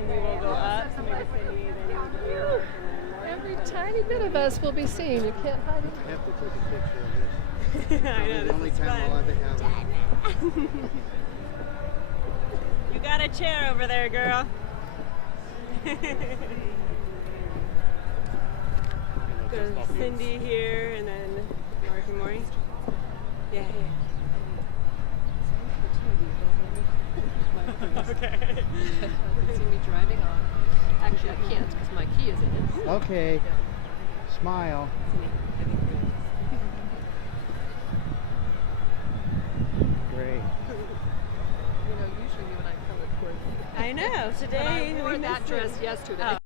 Cindy will go up. Maybe Cindy, then you will be up, and then Every tiny bit of us will be seen. You can't hide it. I have to take a picture of this. I know, The this only is time I'll fun. ever have it. You got a chair over there, girl. There's Cindy here, and then Mark and Maury. Yeah, okay. See me driving on. Actually, I can't because my key is in it. Okay. Smile. Great. You know, usually you and I color coordinate. I know. But Today I wore we that missed dress it. yesterday. Oh.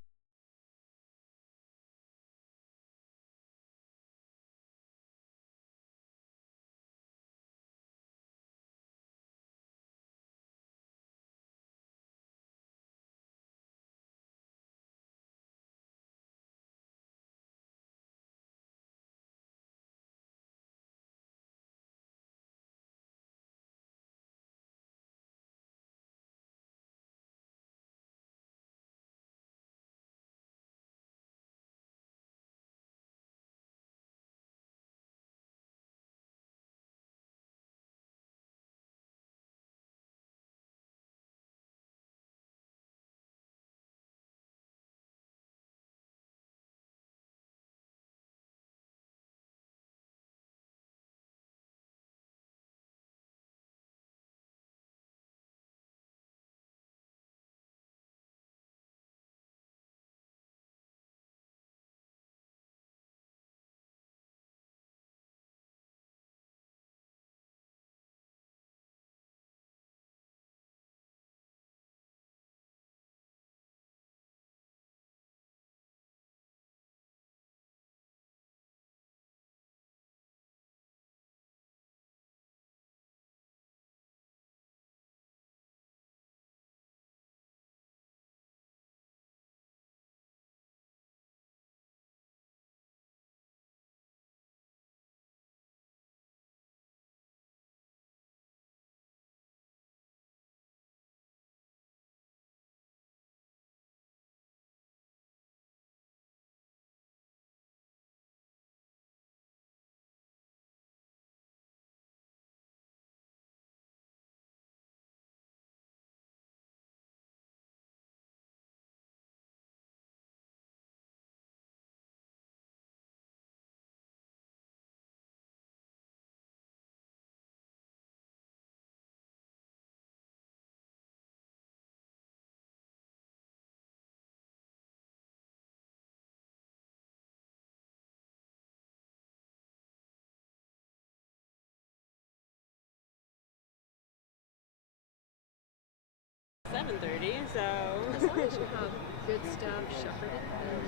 $7:30, so. As long as you have good stuff shepherded, and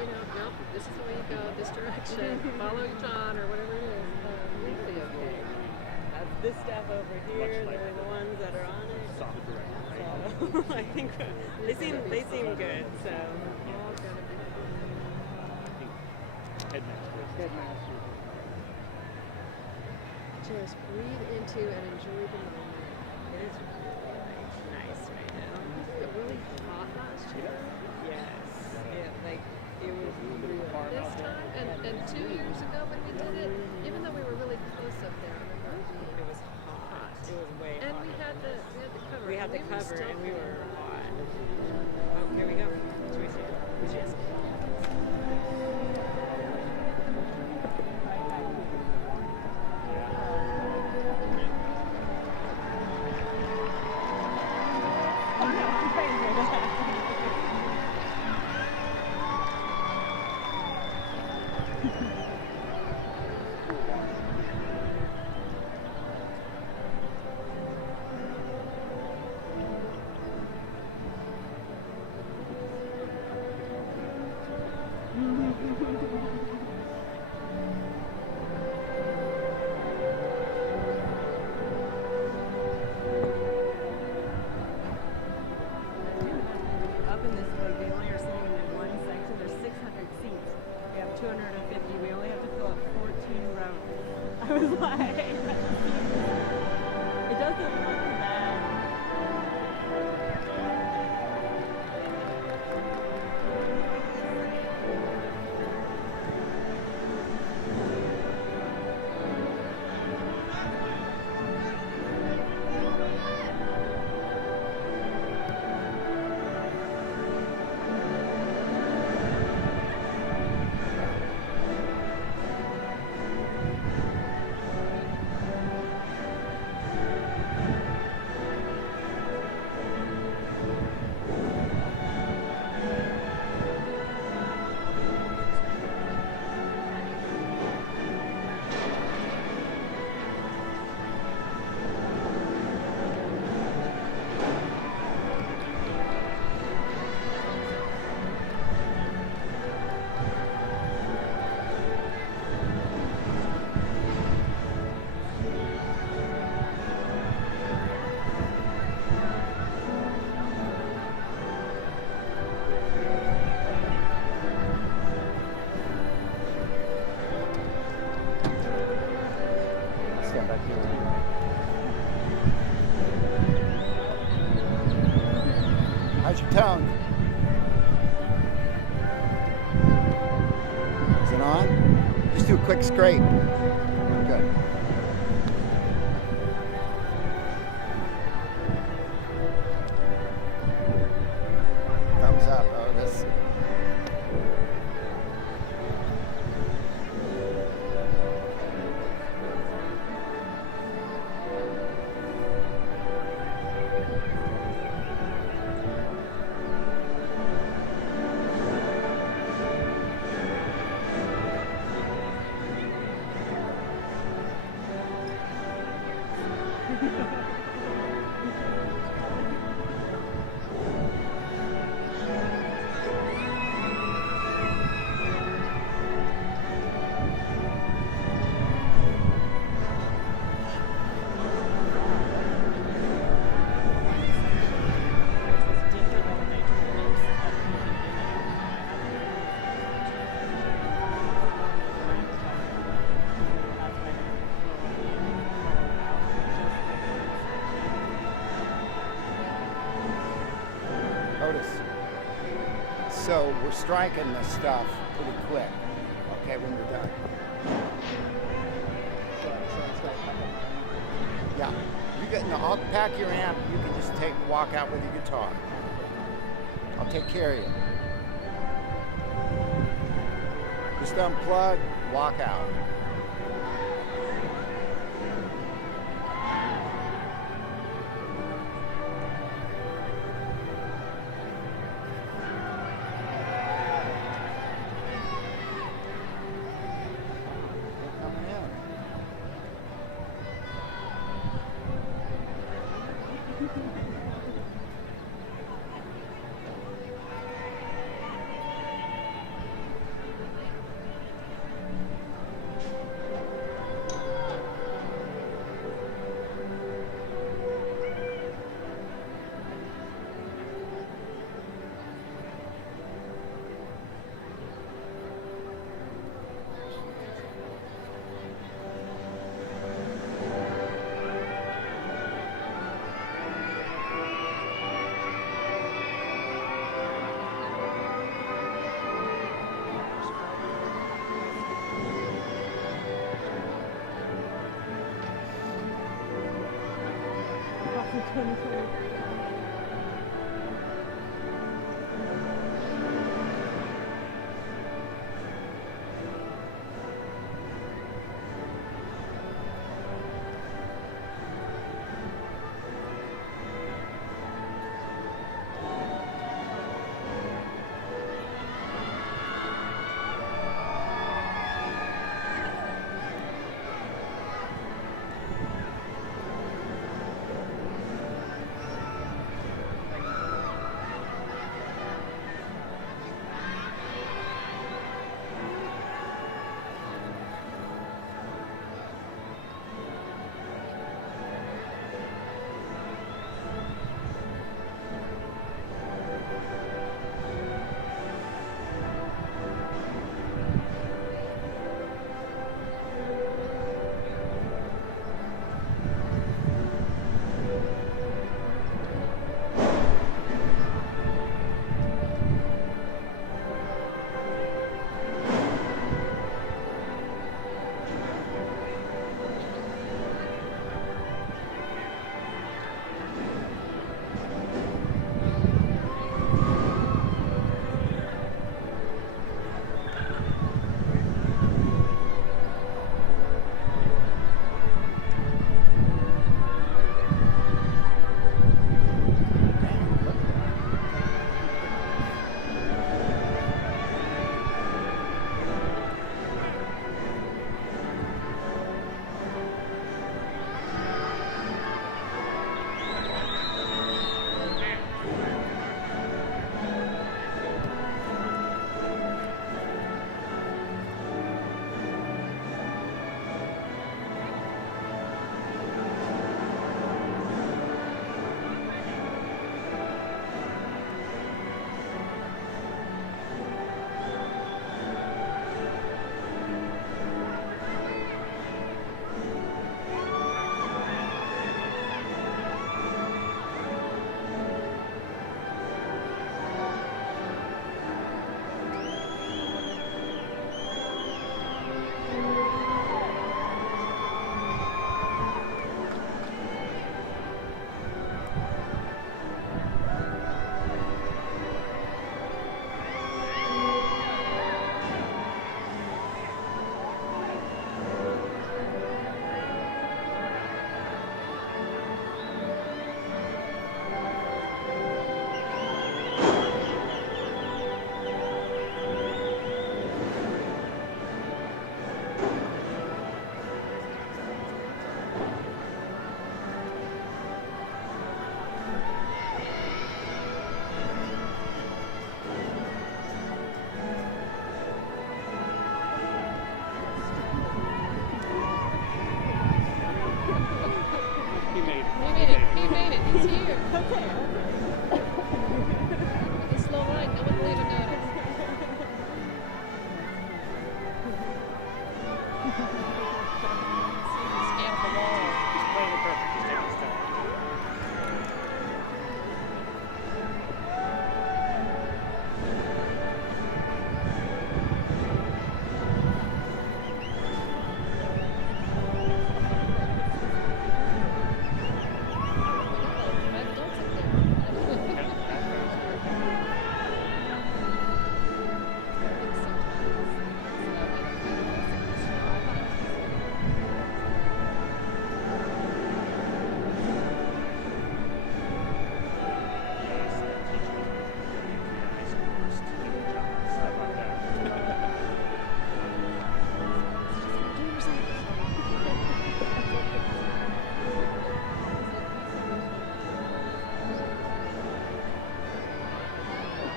you know, nope, this is the way you go, this direction, follow John or whatever it is, you'll be okay. That's this stuff over here. They're the ones that are on it. So I think they seem good. So. All gonna be Headmaster. just breathe into and enjoy the moment. It is really nice right now. Was it really hot last year? Yes. It was really hard This time, and 2 years ago when we did it, even though we were really close up there, I remember It was hot. It was way hot. and we had the cover. We had the were cover still and we were there. hot. Oh, here we go. Should we see it? Yes. tone. Is it on? Just do a quick scrape. Good. Thumbs up, Otis. Otis. So we're striking this stuff pretty quick, okay, when we're done. Yeah, you get, no, I'll pack your amp. You can just walk out with your guitar. I'll take care of you. Just unplug, walk out.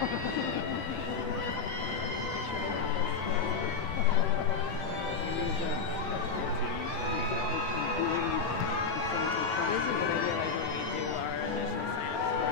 This is what I do like when we do our initial science for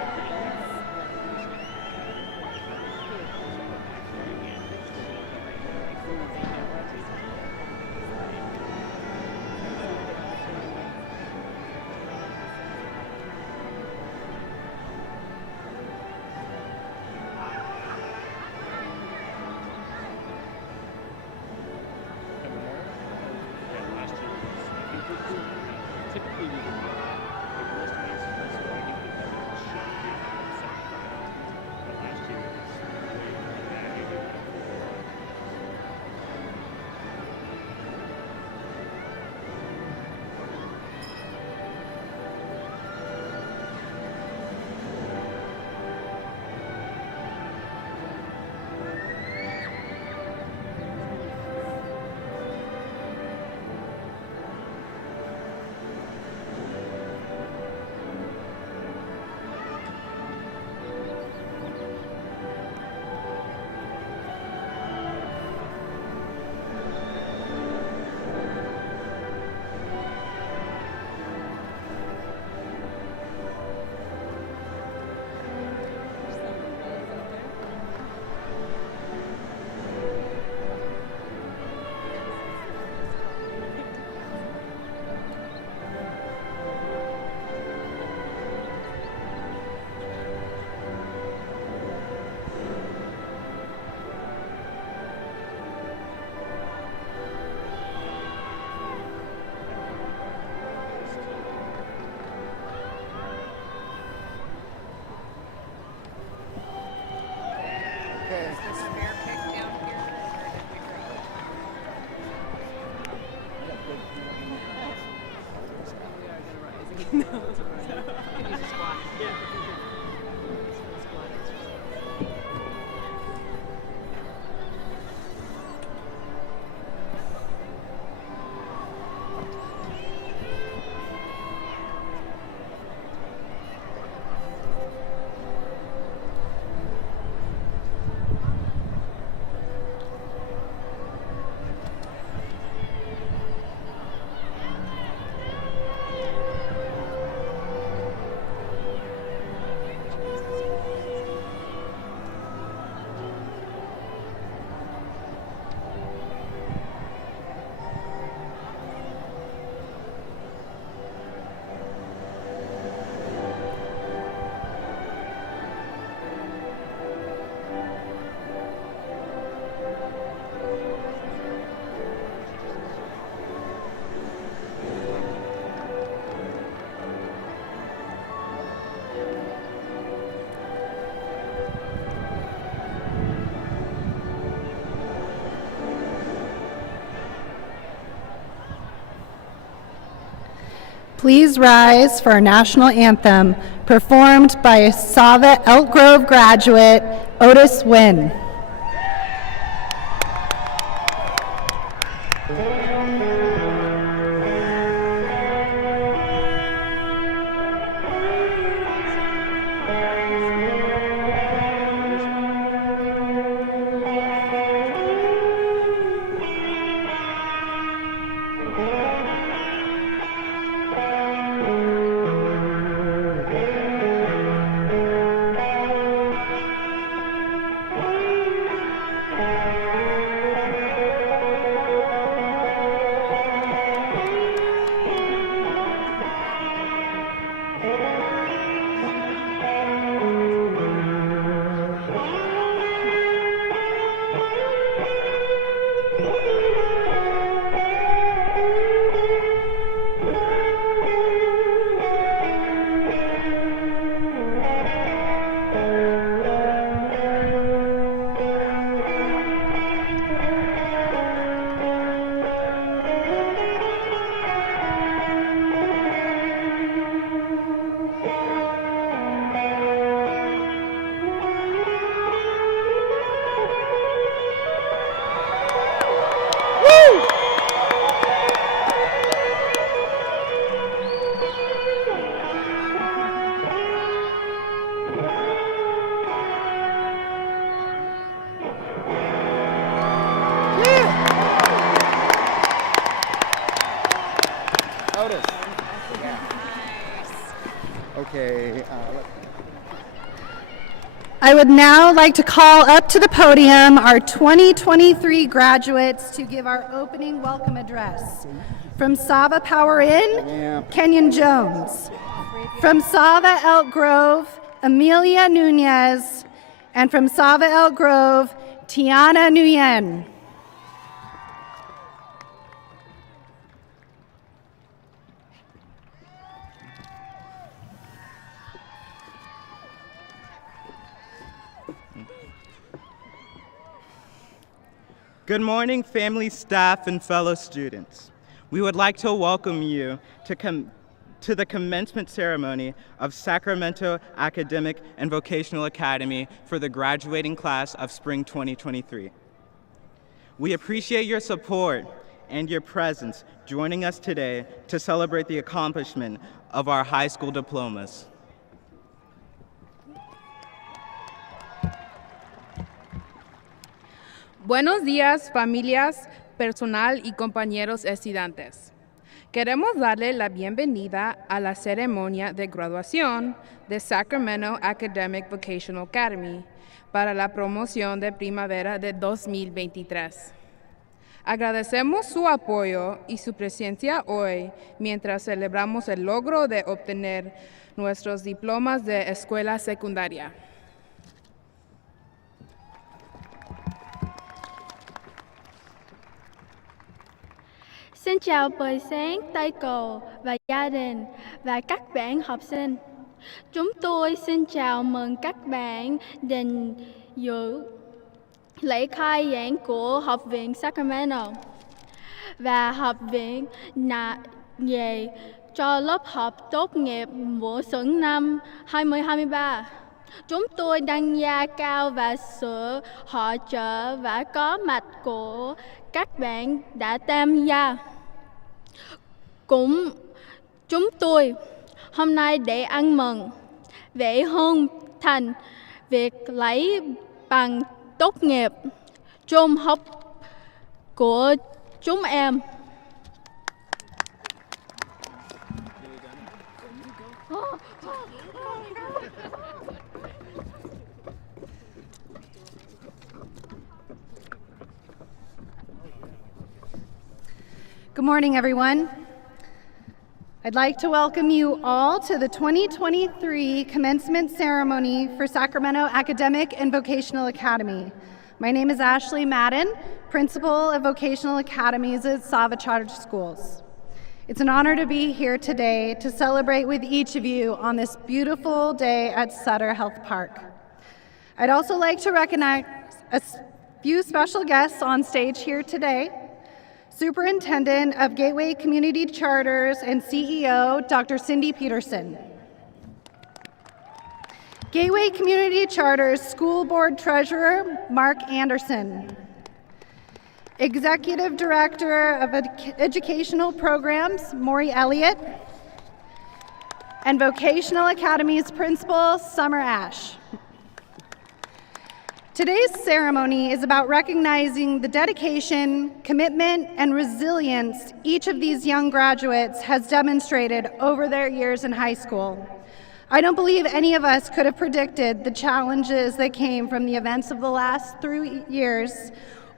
Typically, we would the worst case, so I think that that should be 75. But last year it was way more than that. It was Okay. Is this fair pick down here, or did we grow it? we are gonna rise again. No. It's all right. You can use a squat. Yeah. Squat exercise. Please rise for our national anthem, performed by SAVA Elk Grove graduate Otis Wynn. Okay. I would now like to call up to the podium our 2023 graduates to give our opening welcome address. From SAVA Power Inn, Kenyon Jones. From SAVA Elk Grove, Amelia Nunez. And from SAVA Elk Grove, Tiana Nguyen. Good morning, family, staff, and fellow students. We would like to welcome you to the commencement ceremony of Sacramento Academic and Vocational Academy for the graduating class of Spring 2023. We appreciate your support and your presence joining us today to celebrate the accomplishment of our high school diplomas. Buenos días, familias, personal y compañeros estudiantes. Queremos darle la bienvenida a la ceremonia de graduación de Sacramento Academic Vocational Academy para la promoción de primavera de 2023. Agradecemos su apoyo y su presencia hoy mientras celebramos el logro de obtener nuestros diplomas de escuela secundaria. Xin chào buổi sáng Tây Cồ và gia đình và các bạn học sinh. Chúng tôi xin chào mừng các bạn đến dự lễ khai giảng của Học viện Sacramento và Học viện nghề cho lớp học tốt nghiệp mùa xuân năm 2023. Chúng tôi đánh giá cao và sự hỗ trợ và có mặt của các bạn đã tham gia cùng chúng tôi hôm nay để ăn mừng để hoàn thành việc lấy bằng tốt nghiệp trung học của chúng em. Good morning, everyone. I'd like to welcome you all to the 2023 commencement ceremony for Sacramento Academic and Vocational Academy. My name is Ashley Madden, Principal of Vocational Academies at SAVA Charter Schools. It's an honor to be here today to celebrate with each of you on this beautiful day at Sutter Health Park. I'd also like to recognize a few special guests on stage here today. Superintendent of Gateway Community Charters and CEO, Dr. Cindy Peterson. Gateway Community Charters School Board Treasurer, Mark Anderson. Executive Director of Educational Programs, Maury Elliott. And Vocational Academy's Principal, Summer Ash. Today's ceremony is about recognizing the dedication, commitment, and resilience each of these young graduates has demonstrated over their years in high school. I don't believe any of us could have predicted the challenges that came from the events of the last 3 years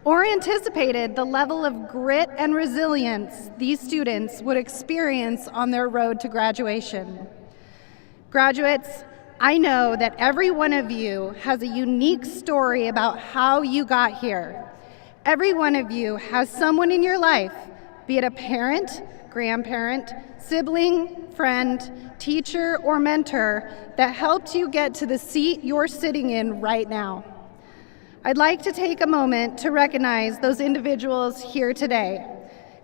or anticipated the level of grit and resilience these students would experience on their road to graduation. Graduates, I know that every one of you has a unique story about how you got here. Every one of you has someone in your life, be it a parent, grandparent, sibling, friend, teacher, or mentor, that helped you get to the seat you're sitting in right now. I'd like to take a moment to recognize those individuals here today.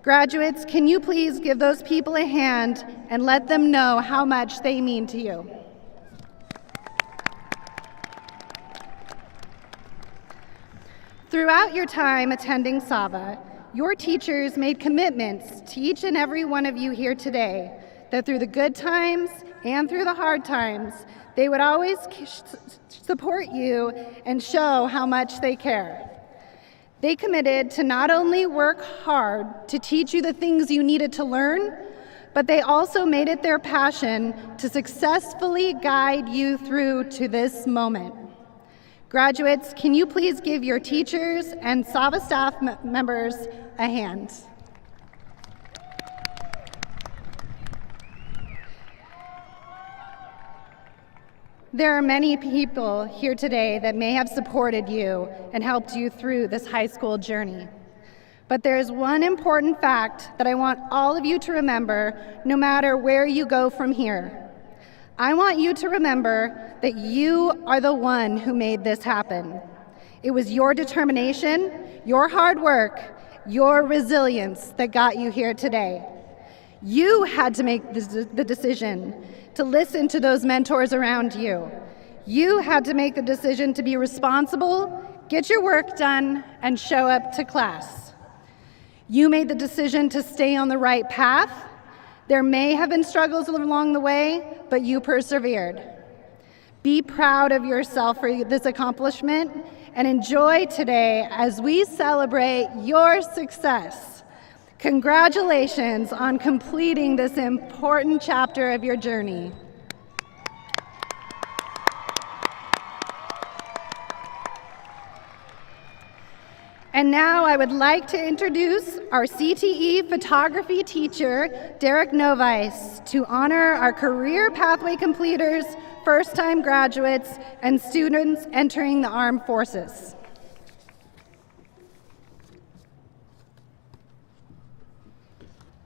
Graduates, can you please give those people a hand and let them know how much they mean to you? Throughout your time attending SAVA, your teachers made commitments to each and every one of you here today that through the good times and through the hard times, they would always support you and show how much they care. They committed to not only work hard to teach you the things you needed to learn, but they also made it their passion to successfully guide you through to this moment. Graduates, can you please give your teachers and SAVA staff members a hand? There are many people here today that may have supported you and helped you through this high school journey. But there is one important fact that I want all of you to remember no matter where you go from here. I want you to remember that you are the one who made this happen. It was your determination, your hard work, your resilience that got you here today. You had to make the decision to listen to those mentors around you. You had to make the decision to be responsible, get your work done, and show up to class. You made the decision to stay on the right path. There may have been struggles along the way, but you persevered. Be proud of yourself for this accomplishment and enjoy today as we celebrate your success. Congratulations on completing this important chapter of your journey. And now I would like to introduce our CTE photography teacher, Derek Novice, to honor our career pathway completers, first-time graduates, and students entering the armed forces.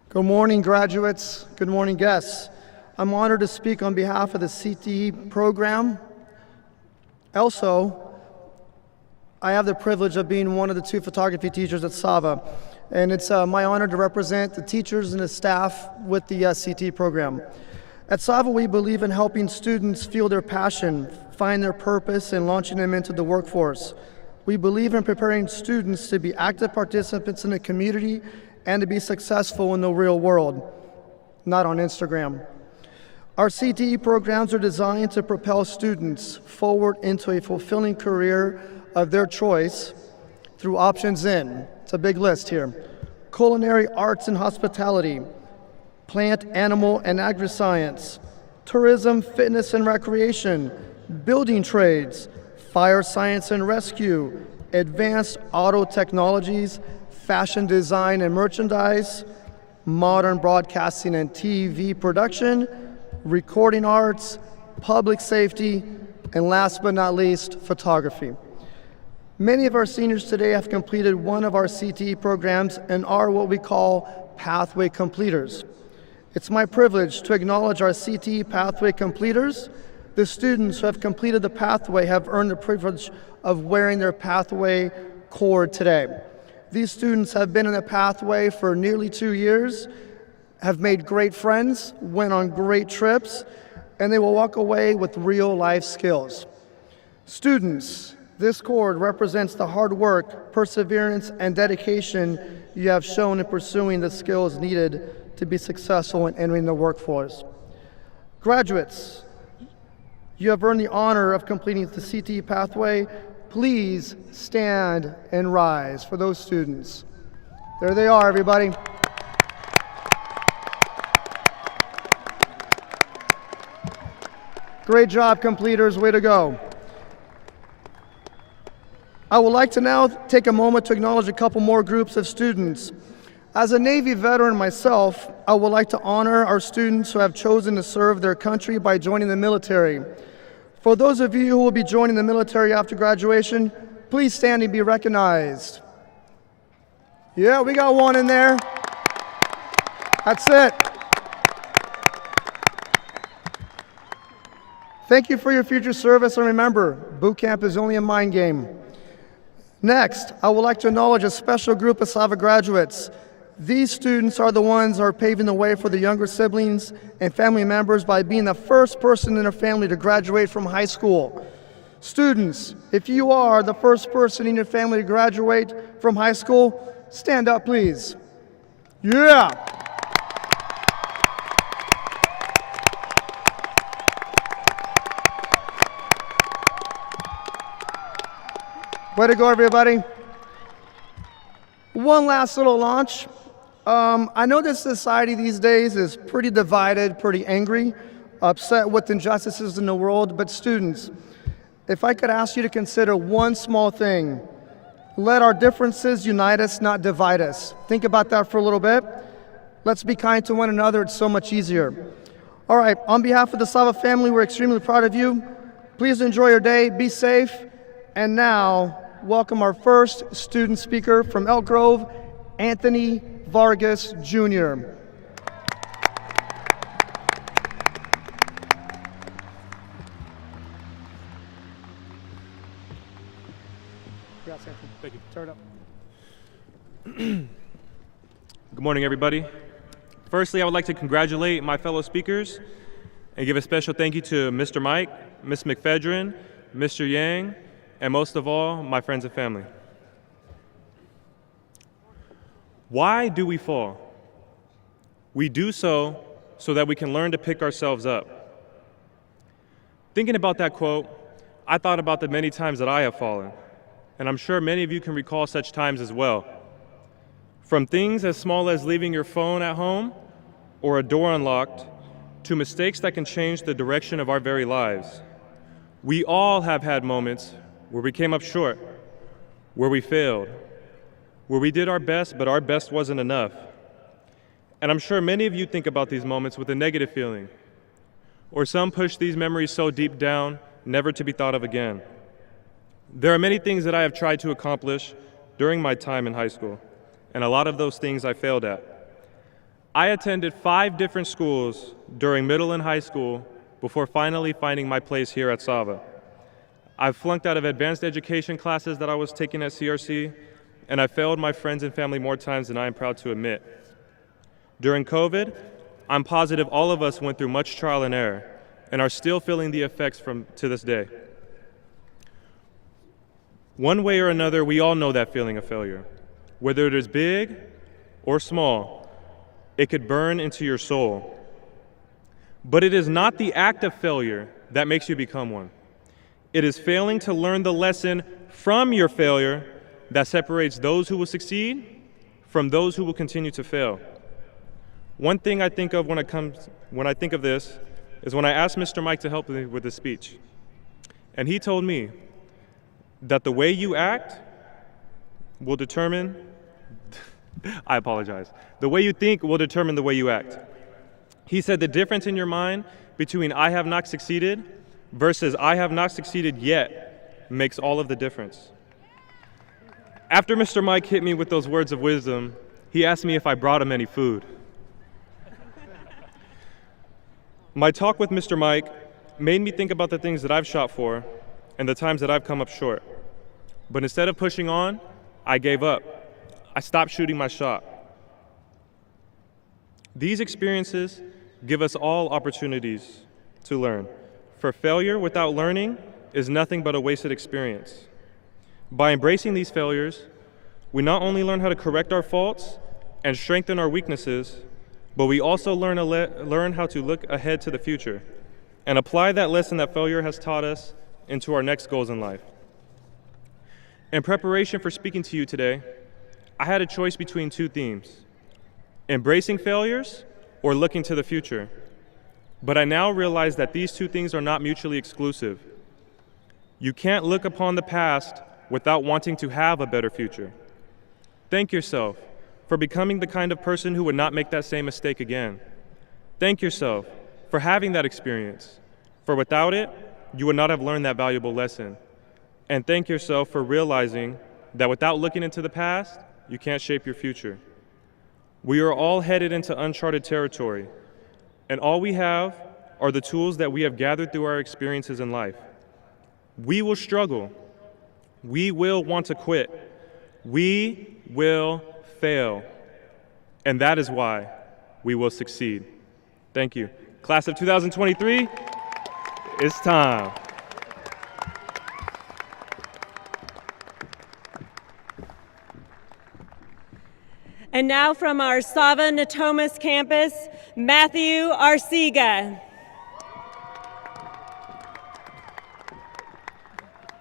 Good morning, graduates. Good morning, guests. I'm honored to speak on behalf of the CTE program. Also, I have the privilege of being one of the 2 photography teachers at SAVA, and it's my honor to represent the teachers and the staff with the CTE program. At SAVA, we believe in helping students feel their passion, find their purpose, and launching them into the workforce. We believe in preparing students to be active participants in the community and to be successful in the real world, not on Instagram. Our CTE programs are designed to propel students forward into a fulfilling career of their choice through options in, it's a big list here, culinary arts and hospitality, plant, animal, and agri-science, tourism, fitness and recreation, building trades, fire science and rescue, advanced auto technologies, fashion design and merchandise, modern broadcasting and TV production, recording arts, public safety, and last but not least, photography. Many of our seniors today have completed one of our CTE programs and are what we call pathway completers. It's my privilege to acknowledge our CTE pathway completers. The students who have completed the pathway have earned the privilege of wearing their pathway cord today. These students have been in the pathway for nearly 2 years, have made great friends, went on great trips, and they will walk away with real life skills. Students, this cord represents the hard work, perseverance, and dedication you have shown in pursuing the skills needed to be successful in entering the workforce. Graduates, you have earned the honor of completing the CTE pathway. Please stand and rise for those students. There they are, everybody. Great job, completers, way to go. I would like to now take a moment to acknowledge a couple more groups of students. As a Navy veteran myself, I would like to honor our students who have chosen to serve their country by joining the military. For those of you who will be joining the military after graduation, please stand and be recognized. Yeah, we got one in there. That's it. Thank you for your future service, and remember, boot camp is only a mind game. Next, I would like to acknowledge a special group of SAVA graduates. These students are the ones who are paving the way for the younger siblings and family members by being the first person in their family to graduate from high school. Students, if you are the first person in your family to graduate from high school, stand up, please. Yeah. Way to go, everybody. One last little launch. I know that society these days is pretty divided, pretty angry, upset with injustices in the world, but students, if I could ask you to consider one small thing, let our differences unite us, not divide us. Think about that for a little bit. Let's be kind to one another, it's so much easier. All right, on behalf of the SAVA family, we're extremely proud of you. Please enjoy your day, be safe, and now, welcome our first student speaker from Elk Grove, Anthony Vargas, Jr. Thank you. Turn it up. Good morning, everybody. Firstly, I would like to congratulate my fellow speakers and give a special thank you to Mr. Mike, Ms. McFedrin, Mr. Yang, and most of all, my friends and family. Why do we fall? We do so that we can learn to pick ourselves up. Thinking about that quote, I thought about the many times that I have fallen, and I'm sure many of you can recall such times as well. From things as small as leaving your phone at home or a door unlocked, to mistakes that can change the direction of our very lives. We all have had moments where we came up short, where we failed, where we did our best, but our best wasn't enough. And I'm sure many of you think about these moments with a negative feeling, or some push these memories so deep down, never to be thought of again. There are many things that I have tried to accomplish during my time in high school, and a lot of those things I failed at. I attended 5 different schools during middle and high school before finally finding my place here at SAVA. I've flunked out of advanced education classes that I was taking at CRC, and I failed my friends and family more times than I am proud to admit. During COVID, I'm positive all of us went through much trial and error and are still feeling the effects to this day. One way or another, we all know that feeling of failure. Whether it is big or small, it could burn into your soul. But it is not the act of failure that makes you become one. It is failing to learn the lesson from your failure that separates those who will succeed from those who will continue to fail. One thing I think of when I think of this is when I asked Mr. Mike to help me with this speech. And he told me that the way you act will determine I apologize. The way you think will determine the way you act. He said the difference in your mind between I have not succeeded versus I have not succeeded yet makes all of the difference. After Mr. Mike hit me with those words of wisdom, he asked me if I brought him any food. My talk with Mr. Mike made me think about the things that I've shot for and the times that I've come up short. But instead of pushing on, I gave up. I stopped shooting my shot. These experiences give us all opportunities to learn. For failure without learning is nothing but a wasted experience. By embracing these failures, we not only learn how to correct our faults and strengthen our weaknesses, but we also learn how to look ahead to the future and apply that lesson that failure has taught us into our next goals in life. In preparation for speaking to you today, I had a choice between 2 themes, embracing failures or looking to the future. But I now realize that these 2 things are not mutually exclusive. You can't look upon the past without wanting to have a better future. Thank yourself for becoming the kind of person who would not make that same mistake again. Thank yourself for having that experience, for without it, you would not have learned that valuable lesson. And thank yourself for realizing that without looking into the past, you can't shape your future. We are all headed into uncharted territory, and all we have are the tools that we have gathered through our experiences in life. We will struggle. We will want to quit. We will fail. And that is why we will succeed. Thank you. Class of 2023, it's time. And now from our SAVA Natomas campus, Matthew Arcega.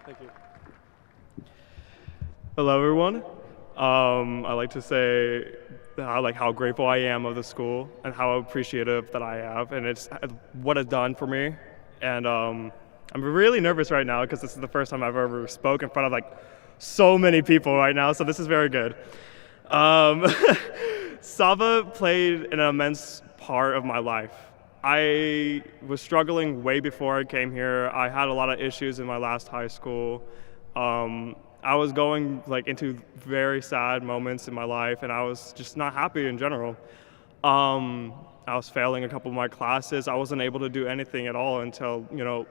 Thank you. Hello, everyone. I'd like to say like how grateful I am of the school and how appreciative that I have, and it's what it's done for me. And I'm really nervous right now because this is the first time I've ever spoke in front of like so many people right now, so this is very good. SAVA played an immense part of my life. I was struggling way before I came here. I had a lot of issues in my last high school. I was going like into very sad moments in my life, and I was just not happy in general. I was failing a couple of my classes. I wasn't able to do anything at all until, you know,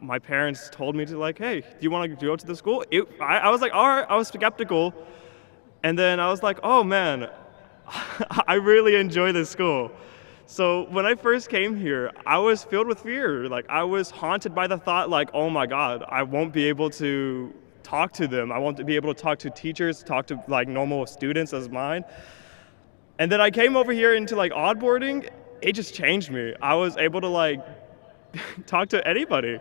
my parents told me to like, hey, do you want to go to the school? I was like, all right, I was skeptical. And then I was like, oh man, I really enjoy this school. So when I first came here, I was filled with fear. Like I was haunted by the thought like, oh my God, I won't be able to talk to them. I won't be able to talk to teachers, talk to like normal students as mine. And then I came over here into like oddboarding. It just changed me. I was able to like talk to anybody.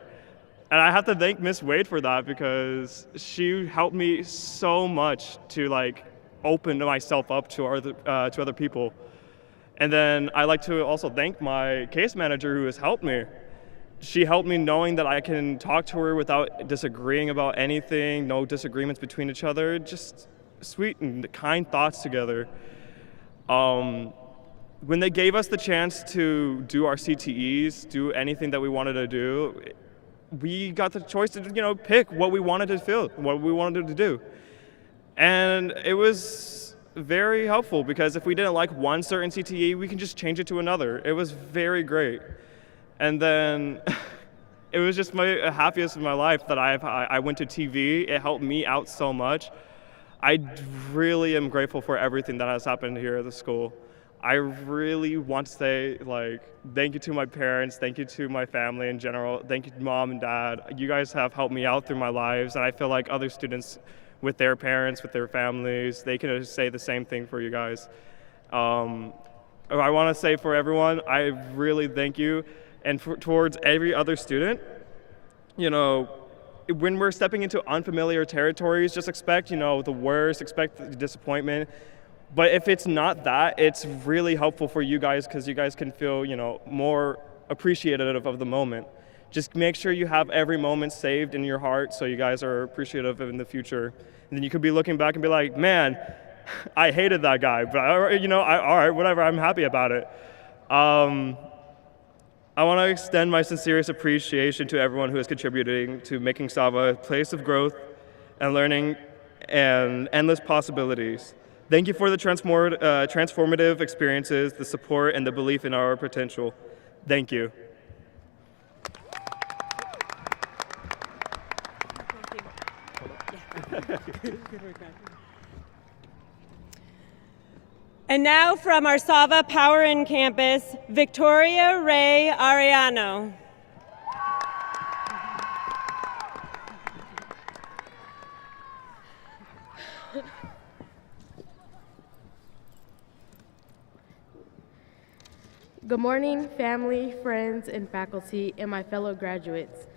And I have to thank Miss Wade for that because she helped me so much to like open myself up to other people. And then I like to also thank my case manager who has helped me. She helped me knowing that I can talk to her without disagreeing about anything, no disagreements between each other, just sweet and kind thoughts together. When they gave us the chance to do our CTEs, do anything that we wanted to do, we got the choice to, you know, pick what we wanted to feel, what we wanted to do. And it was very helpful because if we didn't like one certain CTE, we can just change it to another. It was very great. And then it was just my happiest of my life that I went to TV. It helped me out so much. I really am grateful for everything that has happened here at the school. I really want to say, like, thank you to my parents, thank you to my family in general, thank you to Mom and Dad. You guys have helped me out through my lives, and I feel like other students with their parents, with their families, they can say the same thing for you guys. I want to say for everyone, I really thank you. And towards every other student, you know, when we're stepping into unfamiliar territories, just expect, you know, the worst, expect the disappointment. But if it's not that, it's really helpful for you guys because you guys can feel, you know, more appreciative of the moment. Just make sure you have every moment saved in your heart so you guys are appreciative in the future. And then you could be looking back and be like, man, I hated that guy, but you know, all right, whatever, I'm happy about it. I want to extend my sincerest appreciation to everyone who is contributing to making SAVA a place of growth and learning and endless possibilities. Thank you for the transformative experiences, the support, and the belief in our potential. Thank you. And now from our SAVA Power In campus, Victoria Ray Ariano. Good morning, family, friends, and faculty, and my fellow graduates.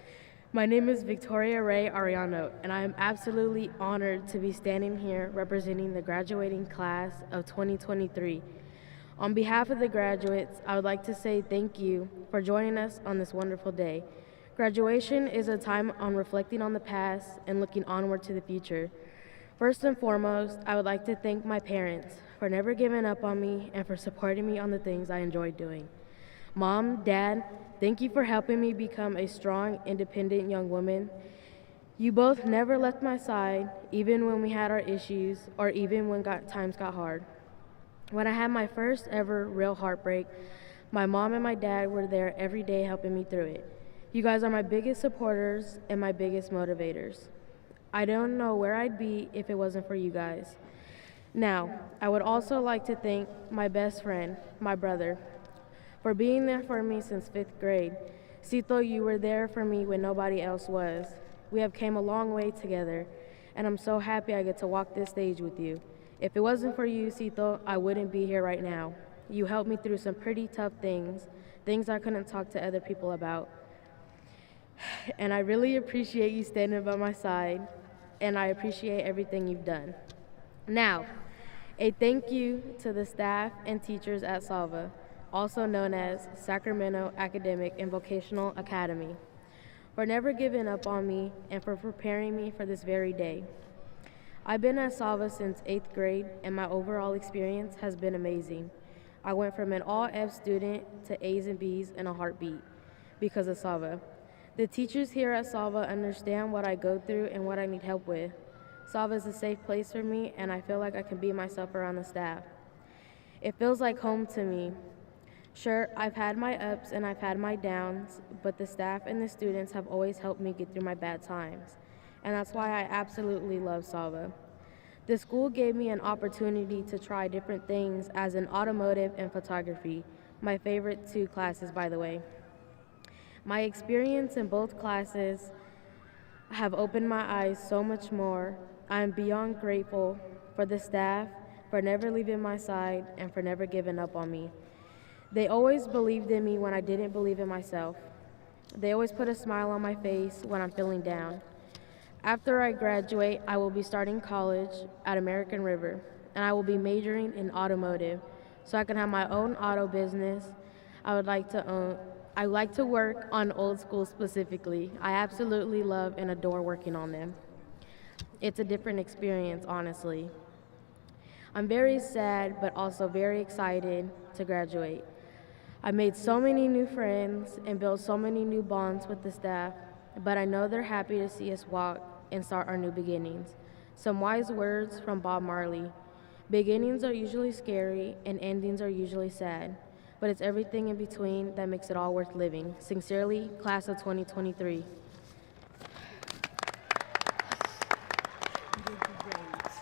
My name is Victoria Ray Ariano, and I am absolutely honored to be standing here representing the graduating class of 2023. On behalf of the graduates, I would like to say thank you for joining us on this wonderful day. Graduation is a time on reflecting on the past and looking onward to the future. First and foremost, I would like to thank my parents for never giving up on me and for supporting me on the things I enjoy doing. Mom, Dad, thank you for helping me become a strong, independent young woman. You both never left my side, even when we had our issues or even when times got hard. When I had my first ever real heartbreak, my mom and my dad were there every day helping me through it. You guys are my biggest supporters and my biggest motivators. I don't know where I'd be if it wasn't for you guys. Now, I would also like to thank my best friend, my brother, for being there for me since 5th grade. Cito, you were there for me when nobody else was. We have came a long way together, and I'm so happy I get to walk this stage with you. If it wasn't for you, Cito, I wouldn't be here right now. You helped me through some pretty tough things I couldn't talk to other people about. And I really appreciate you standing by my side, and I appreciate everything you've done. Now, A thank you to the staff and teachers at SAVA, also known as Sacramento Academic and Vocational Academy, for never giving up on me and for preparing me for this very day. I've been at SAVA since 8th grade, and my overall experience has been amazing. I went from an all F student to A's and B's in a heartbeat because of SAVA. The teachers here at SAVA understand what I go through and what I need help with. SAVA is a safe place for me, and I feel like I can be myself around the staff. It feels like home to me. Sure, I've had my ups and I've had my downs, but the staff and the students have always helped me get through my bad times, and that's why I absolutely love SAVA. The school gave me an opportunity to try different things as in automotive and photography, my favorite two classes, by the way. My experience in both classes have opened my eyes so much more. I am beyond grateful for the staff, for never leaving my side, and for never giving up on me. They always believed in me when I didn't believe in myself. They always put a smile on my face when I'm feeling down. After I graduate, I will be starting college at American River, and I will be majoring in automotive, so I can have my own auto business. I would like to work on old schools specifically. I absolutely love and adore working on them. It's a different experience, honestly. I'm very sad, but also very excited to graduate. I made so many new friends and built so many new bonds with the staff, but I know they're happy to see us walk and start our new beginnings. Some wise words from Bob Marley. Beginnings are usually scary and endings are usually sad, but it's everything in between that makes it all worth living. Sincerely, class of 2023.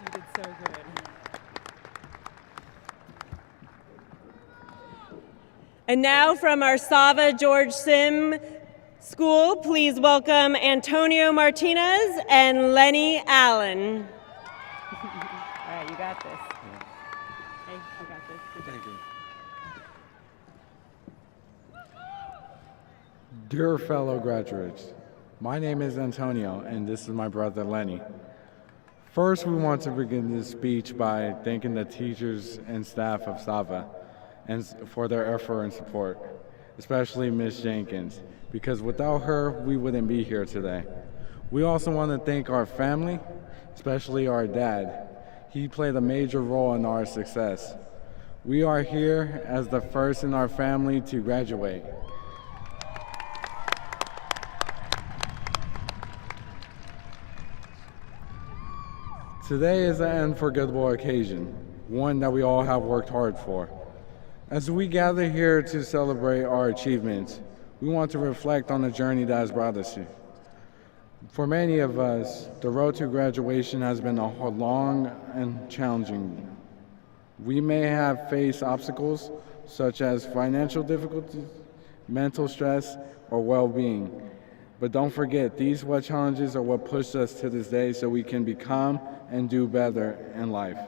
You did so good. And now from our SAVA George Sim School, please welcome Antonio Martinez and Lenny Allen. All right, you got this. Hey, you got this. Thank you. Dear fellow graduates, my name is Antonio, and this is my brother Lenny. First, we want to begin this speech by thanking the teachers and staff of SAVA and for their effort and support, especially Ms. Jenkins, because without her, we wouldn't be here today. We also want to thank our family, especially our dad. He played a major role in our success. We are here as the first in our family to graduate. Today is an unforgettable occasion, one that we all have worked hard for. As we gather here to celebrate our achievements, we want to reflect on the journey that has brought us here. For many of us, the road to graduation has been a long and challenging one. We may have faced obstacles such as financial difficulties, mental stress, or well-being. But don't forget, these challenges are what pushed us to this day so we can become and do better in life.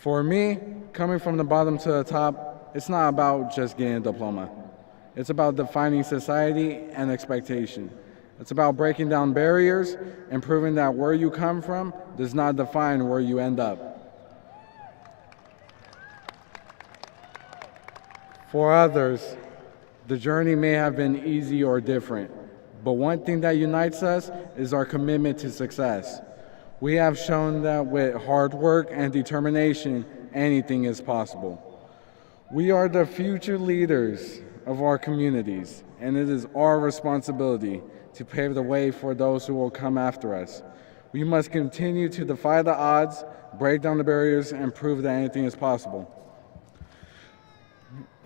For me, coming from the bottom to the top, it's not about just getting a diploma. It's about defining society and expectation. It's about breaking down barriers and proving that where you come from does not define where you end up. For others, the journey may have been easy or different, but one thing that unites us is our commitment to success. We have shown that with hard work and determination, anything is possible. We are the future leaders of our communities, and it is our responsibility to pave the way for those who will come after us. We must continue to defy the odds, break down the barriers, and prove that anything is possible.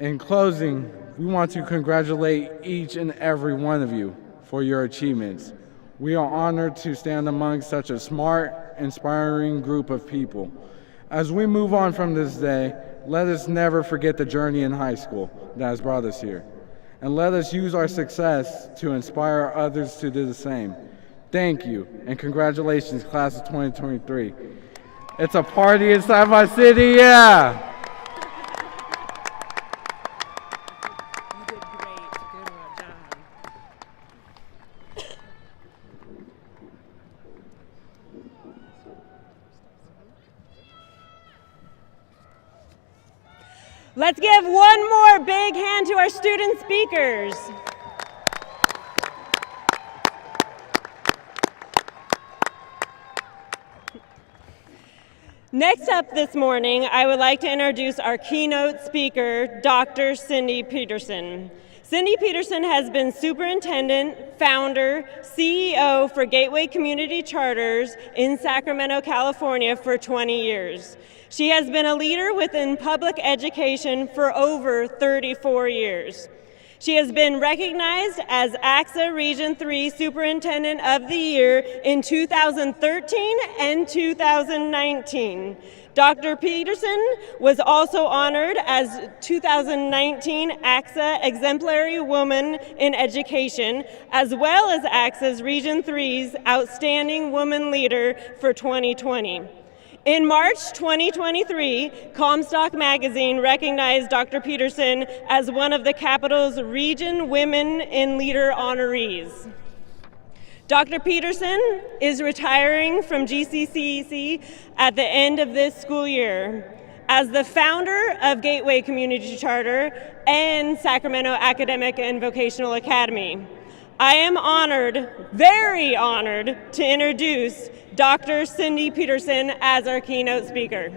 In closing, we want to congratulate each and every one of you for your achievements. We are honored to stand among such a smart, inspiring group of people. As we move on from this day, let us never forget the journey in high school that has brought us here. And let us use our success to inspire others to do the same. Thank you, and congratulations, class of 2023. It's a party inside my city, yeah! Let's give one more big hand to our student speakers. Next up this morning, I would like to introduce our keynote speaker, Dr. Cindy Peterson. Cindy Peterson has been superintendent, founder, CEO for Gateway Community Charters in Sacramento, California for 20 years. She has been a leader within public education for over 34 years. She has been recognized as AXA Region 3 Superintendent of the Year in 2013 and 2019. Dr. Peterson was also honored as 2019 AXA Exemplary Woman in Education, as well as AXA's Region 3's Outstanding Woman Leader for 2020. In March 2023, Comstock Magazine recognized Dr. Peterson as one of the Capital's Region Women in Leader honorees. Dr. Peterson is retiring from GCCEC at the end of this school year. As the founder of Gateway Community Charter and Sacramento Academic and Vocational Academy, I am honored, very honored, to introduce Dr. Cindy Peterson as our keynote speaker.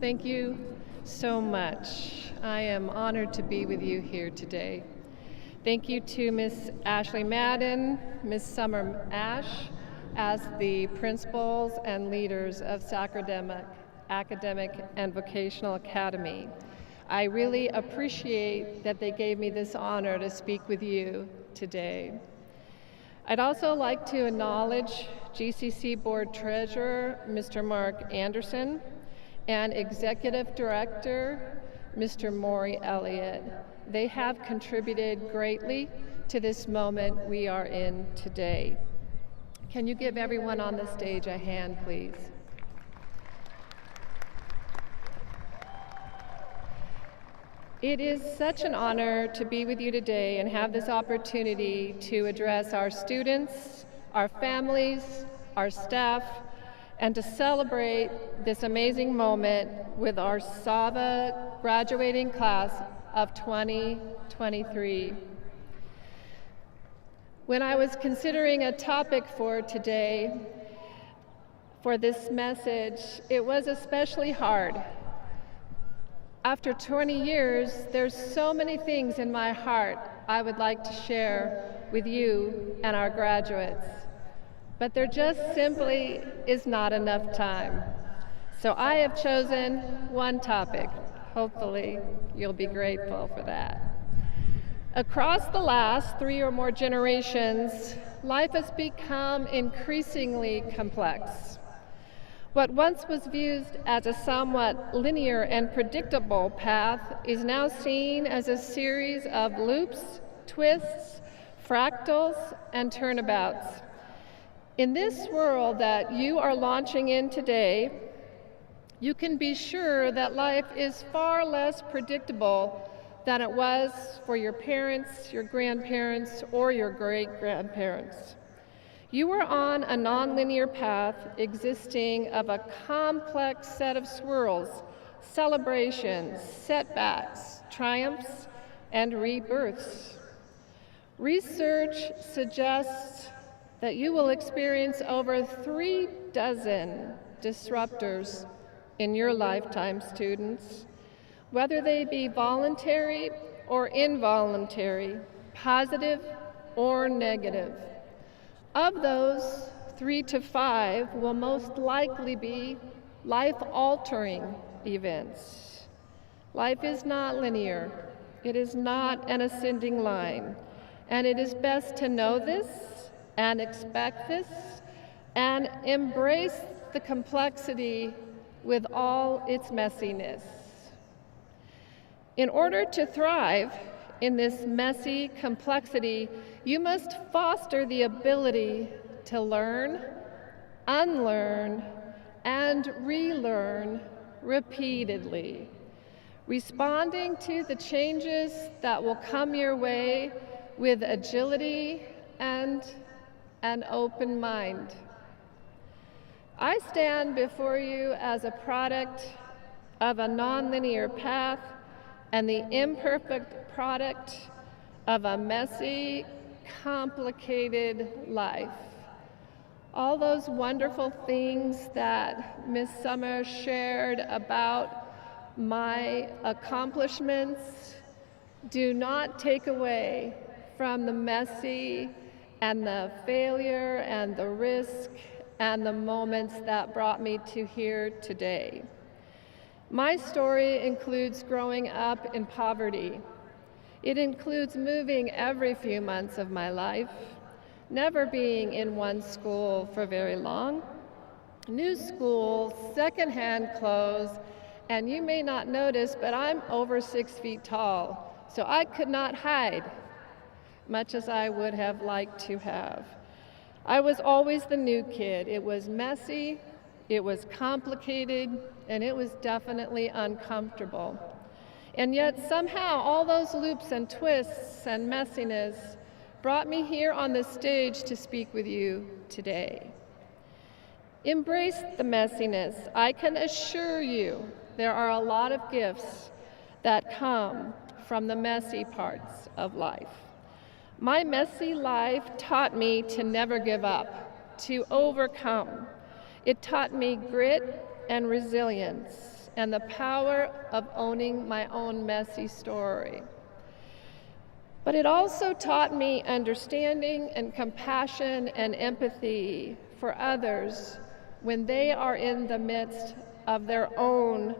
Thank you so much. I am honored to be with you here today. Thank you to Ms. Ashley Madden, Ms. Summer Ash, as the principals and leaders of Sacramento Academic and Vocational Academy. I really appreciate that they gave me this honor to speak with you today. I'd also like to acknowledge GCC Board Treasurer, Mr. Mark Anderson, and Executive Director, Mr. Maury Elliott. They have contributed greatly to this moment we are in today. Can you give everyone on the stage a hand, please? It is such an honor to be with you today and have this opportunity to address our students, our families, our staff, and to celebrate this amazing moment with our SAVA graduating class of 2023. When I was considering a topic for today, for this message, it was especially hard. After 20 years, there's so many things in my heart I would like to share with you and our graduates, but there just simply is not enough time. So I have chosen one topic. Hopefully, you'll be grateful for that. Across the last 3 or more generations, life has become increasingly complex. What once was viewed as a somewhat linear and predictable path is now seen as a series of loops, twists, fractals, and turnabouts. In this world that you are launching in today, you can be sure that life is far less predictable than it was for your parents, your grandparents, or your great-grandparents. You are on a nonlinear path existing of a complex set of swirls, celebrations, setbacks, triumphs, and rebirths. Research suggests that you will experience over 3 dozen disruptors in your lifetime, students, whether they be voluntary or involuntary, positive or negative. Of those, 3 to 5 will most likely be life-altering events. Life is not linear. It is not an ascending line. And it is best to know this and expect this and embrace the complexity with all its messiness. In order to thrive in this messy complexity, you must foster the ability to learn, unlearn, and relearn repeatedly, responding to the changes that will come your way with agility and an open mind. I stand before you as a product of a nonlinear path and the imperfect product of a messy, complicated life. All those wonderful things that Miss Summer shared about my accomplishments do not take away from the messy and the failure and the risk and the moments that brought me to here today. My story includes growing up in poverty. It includes moving every few months of my life, never being in one school for very long, new schools, secondhand clothes, and you may not notice, but I'm over 6 feet tall, so I could not hide, much as I would have liked to have. I was always the new kid. It was messy, it was complicated, and it was definitely uncomfortable. And yet somehow all those loops and twists and messiness brought me here on this stage to speak with you today. Embrace the messiness. I can assure you there are a lot of gifts that come from the messy parts of life. My messy life taught me to never give up, to overcome. It taught me grit and resilience and the power of owning my own messy story. But it also taught me understanding and compassion and empathy for others when they are in the midst of their own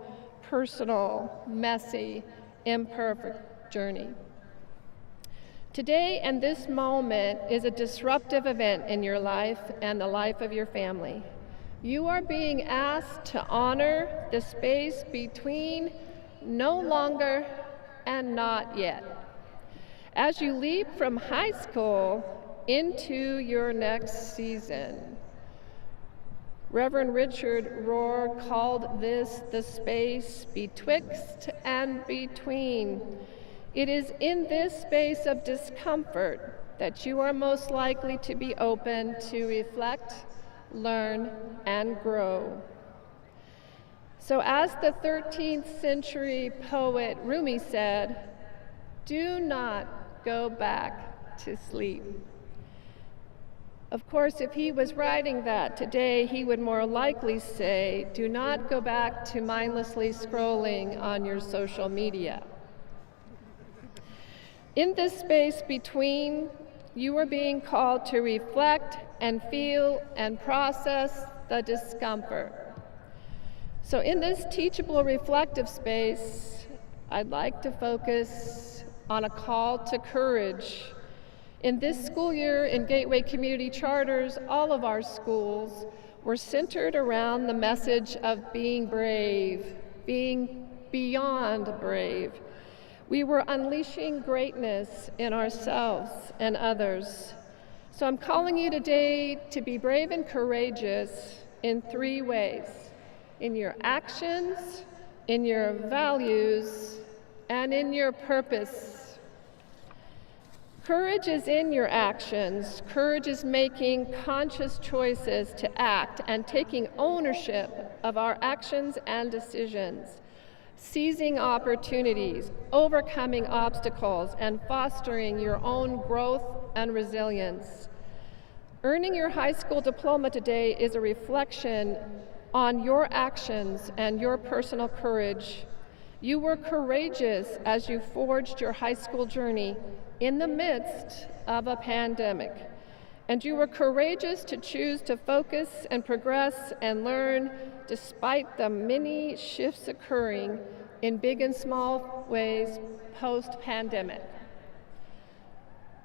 personal, messy, imperfect journey. Today and this moment is a disruptive event in your life and the life of your family. You are being asked to honor the space between no longer and not yet. As you leap from high school into your next season, Reverend Richard Rohr called this the space betwixt and between. It is in this space of discomfort that you are most likely to be open to reflect, learn, and grow. So as the 13th century poet Rumi said, do not go back to sleep. Of course, if he was writing that today, he would more likely say, do not go back to mindlessly scrolling on your social media. In this space between, you are being called to reflect and feel and process the discomfort. So in this teachable, reflective space, I'd like to focus on a call to courage. In this school year in Gateway Community Charters, all of our schools were centered around the message of being brave, being beyond brave. We were unleashing greatness in ourselves and others. So I'm calling you today to be brave and courageous in 3 ways: in your actions, in your values, and in your purpose. Courage is in your actions. Courage is making conscious choices to act and taking ownership of our actions and decisions, seizing opportunities, overcoming obstacles, and fostering your own growth and resilience. Earning your high school diploma today is a reflection on your actions and your personal courage. You were courageous as you forged your high school journey in the midst of a pandemic. And you were courageous to choose to focus and progress and learn despite the many shifts occurring in big and small ways post-pandemic.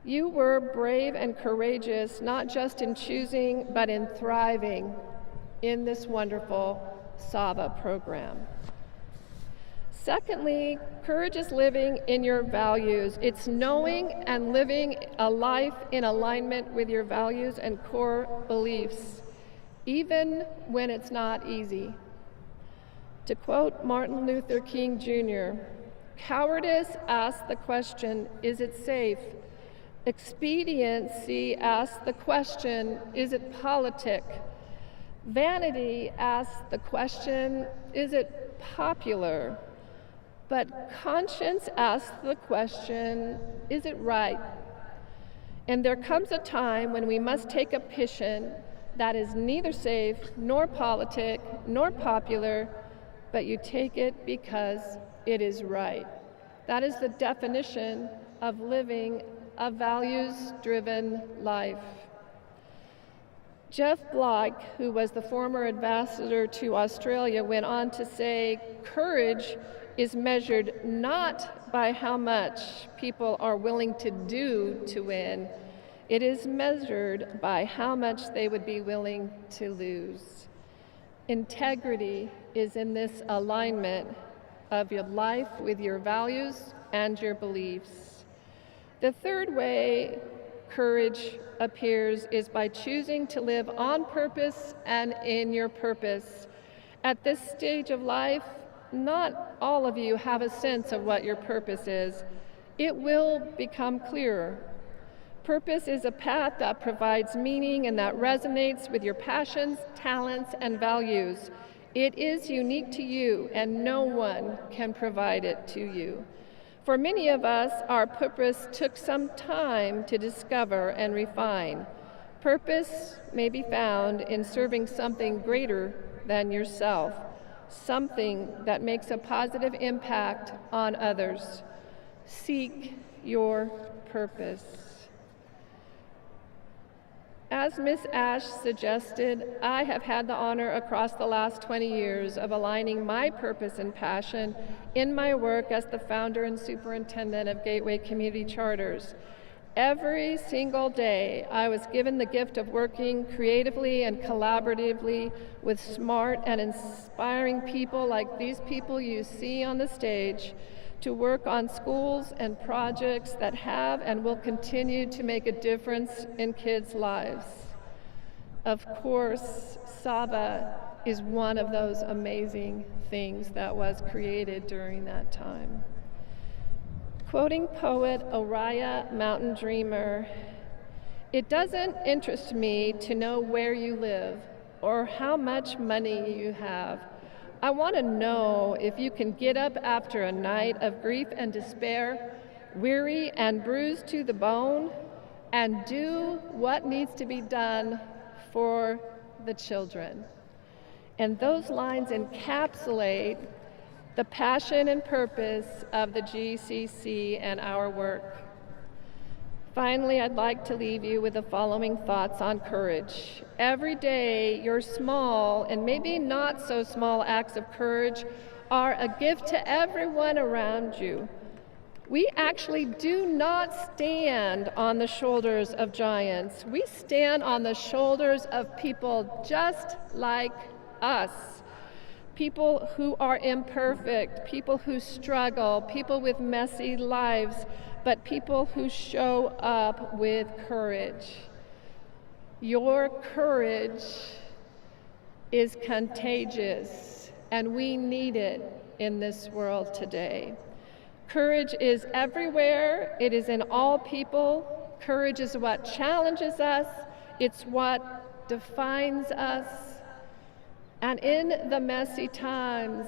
You were brave and courageous, not just in choosing, but in thriving in this wonderful SAVA program. Secondly, courage is living in your values. It's knowing and living a life in alignment with your values and core beliefs, even when it's not easy. To quote Martin Luther King Jr., cowardice asks the question, is it safe? Expediency asks the question, is it politic? Vanity asks the question, is it popular? But conscience asks the question, is it right? And there comes a time when we must take a position that is neither safe, nor politic, nor popular, but you take it because it is right. That is the definition of living a values-driven life. Jeff Block, who was the former ambassador to Australia, went on to say, courage is measured not by how much people are willing to do to win, it is measured by how much they would be willing to lose. Integrity is in this alignment of your life with your values and your beliefs. The third way courage appears is by choosing to live on purpose and in your purpose. At this stage of life, not all of you have a sense of what your purpose is. It will become clearer. Purpose is a path that provides meaning and that resonates with your passions, talents, and values. It is unique to you, and no one can provide it to you. For many of us, our purpose took some time to discover and refine. Purpose may be found in serving something greater than yourself, something that makes a positive impact on others. Seek your purpose. As Ms. Ash suggested, I have had the honor across the last 20 years of aligning my purpose and passion in my work as the founder and superintendent of Gateway Community Charters. Every single day, I was given the gift of working creatively and collaboratively with smart and inspiring people like these people you see on the stage, to work on schools and projects that have and will continue to make a difference in kids' lives. Of course, SAVA is one of those amazing things that was created during that time. Quoting poet Oriah Mountain Dreamer, "It doesn't interest me to know where you live or how much money you have. I want to know if you can get up after a night of grief and despair, weary and bruised to the bone, and do what needs to be done for the children." And those lines encapsulate the passion and purpose of the GCC and our work. Finally, I'd like to leave you with the following thoughts on courage. Every day, your small and maybe not so small acts of courage are a gift to everyone around you. We actually do not stand on the shoulders of giants. We stand on the shoulders of people just like us. People who are imperfect, people who struggle, people with messy lives, but people who show up with courage. Your courage is contagious, and we need it in this world today. Courage is everywhere. It is in all people. Courage is what challenges us. It's what defines us. And in the messy times,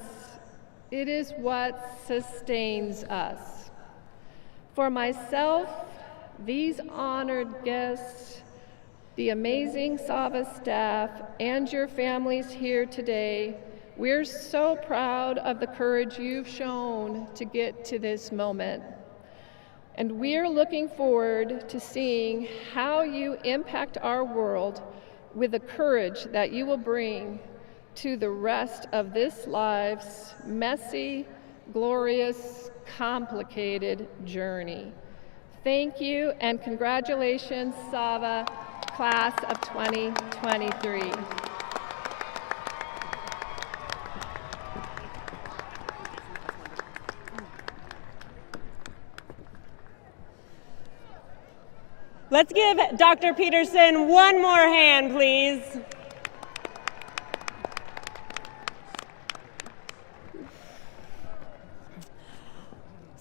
it is what sustains us. For myself, these honored guests, the amazing SAVA staff, and your families here today, we're so proud of the courage you've shown to get to this moment. And we're looking forward to seeing how you impact our world with the courage that you will bring to the rest of this life's messy, glorious, complicated journey. Thank you, and congratulations, SAVA, class of 2023. Let's give Dr. Peterson one more hand, please.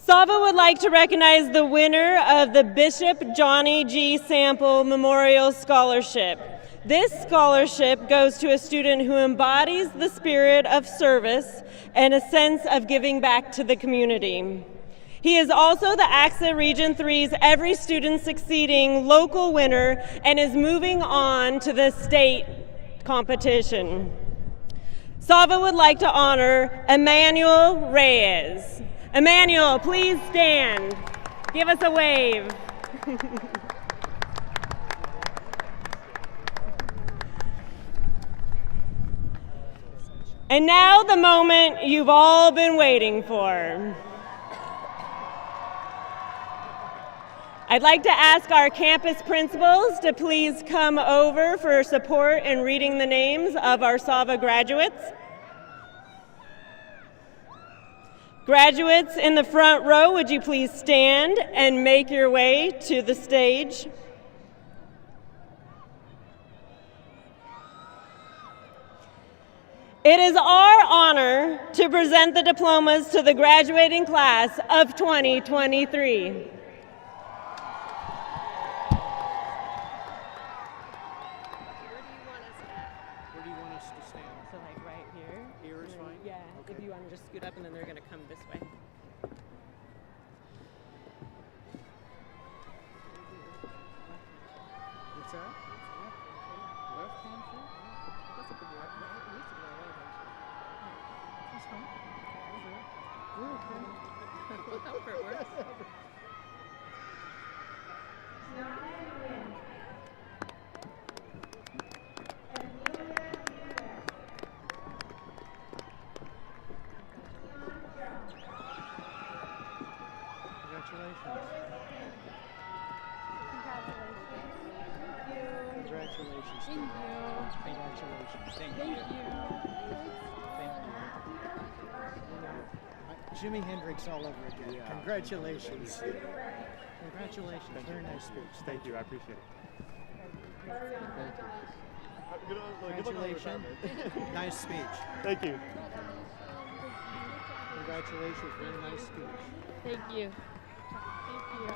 SAVA would like to recognize the winner of the Bishop Johnny G. Sample Memorial Scholarship. This scholarship goes to a student who embodies the spirit of service and a sense of giving back to the community. He is also the AXA Region 3's Every Student Succeeding local winner and is moving on to the state competition. SAVA would like to honor Emmanuel Reyes. Emmanuel, please stand. Give us a wave. And now the moment you've all been waiting for. I'd like to ask our campus principals to please come over for support in reading the names of our SAVA graduates. Graduates in the front row, would you please stand and make your way to the stage? It is our honor to present the diplomas to the graduating class of 2023. Scoot up and then they're going to come this way. What's that? Left hand side? That's a good one. It used to be right hand side. That's fine. We're okay. Hope it works. Jimi Hendrix all over again. Yeah. Congratulations. Congratulations. Very nice speech. Thank you. I appreciate it. Congratulations. Nice speech. Thank you. Congratulations. Very nice speech. Thank you. Thank you.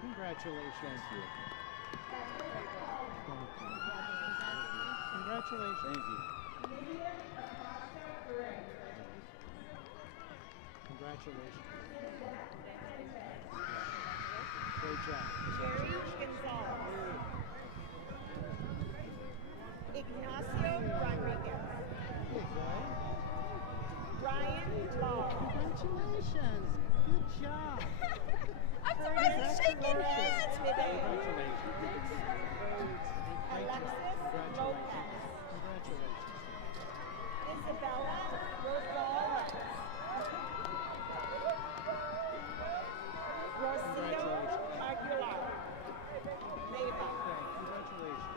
Congratulations. Congratulations. Thank you. Congratulations. Great job. Jerry Gonzalez. Ignacio Rodriguez. Brian Law. Congratulations. Good job. I'm surprised he's shaking hands with it. Alexis Lopez. Congratulations. Isabella Rosales. Rocio Aguilar. Neva. Congratulations.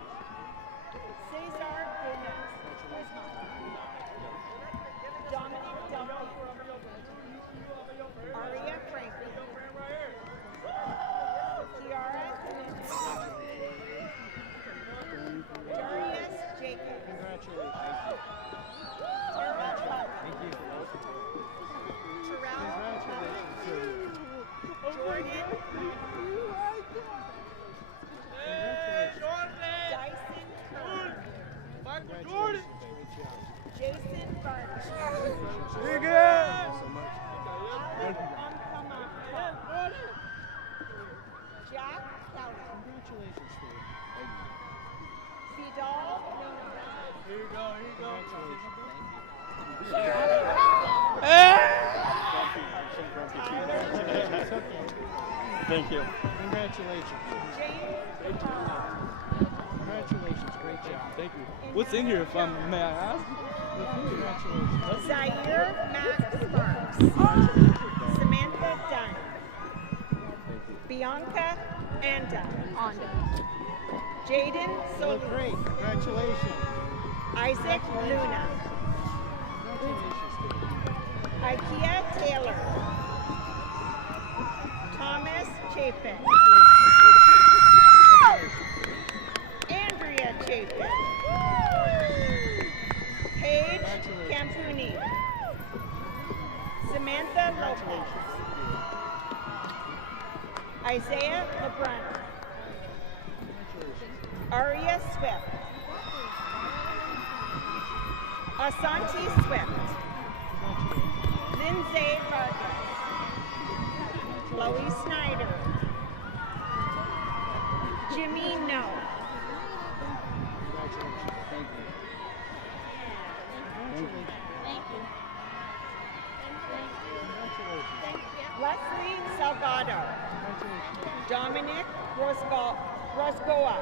Cesar Gomez. Dominic Duncan. Aria Franklin. Kiara Jimenez. Darius Jacob. Congratulations. Tara Butler. Thank you. Terrell Congratulations. Jordan. Dyson Kern. Michael Jordan. Great job. Jason Barton. Big Jack Clouder. Congratulations, Steve. Vidal Luna. Here you go. Thank you. Congratulations. James Congratulations. Great job. Thank you. What's in here, if I may I ask? Congratulations. Zaire Matt Sparks. Samantha Dunn. Bianca Anda. Jaden You look Solis. great. Congratulations. Isaac Luna. Congratulations, Steve. Ikea Taylor. Thomas Chapin. Andrea Chapin. Paige Campuni. Samantha Lopez. Isaiah LeBrun. Aria Swift. Asante Swift. Lindsay Rogers. Chloe Snyder. Jimmy No. Leslie Salgado. Dominic Roscoa.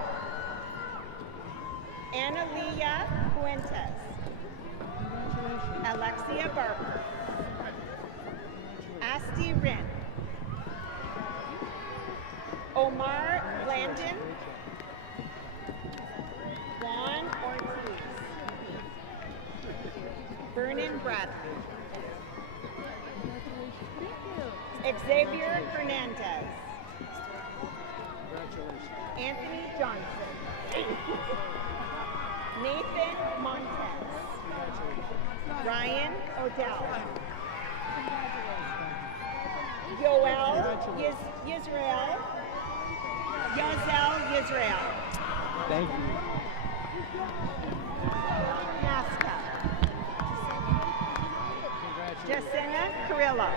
Analia Fuentes. Alexia Barker. Asti Rin. Omar Blandon. Juan Ortiz. Vernon Bradley. Xavier Fernandez. Anthony Johnson. Nathan Montez. Ryan Odell. Yoel Yisrael. Yozel Yisrael. Thank you. Nasca. Jacinta Carrillo.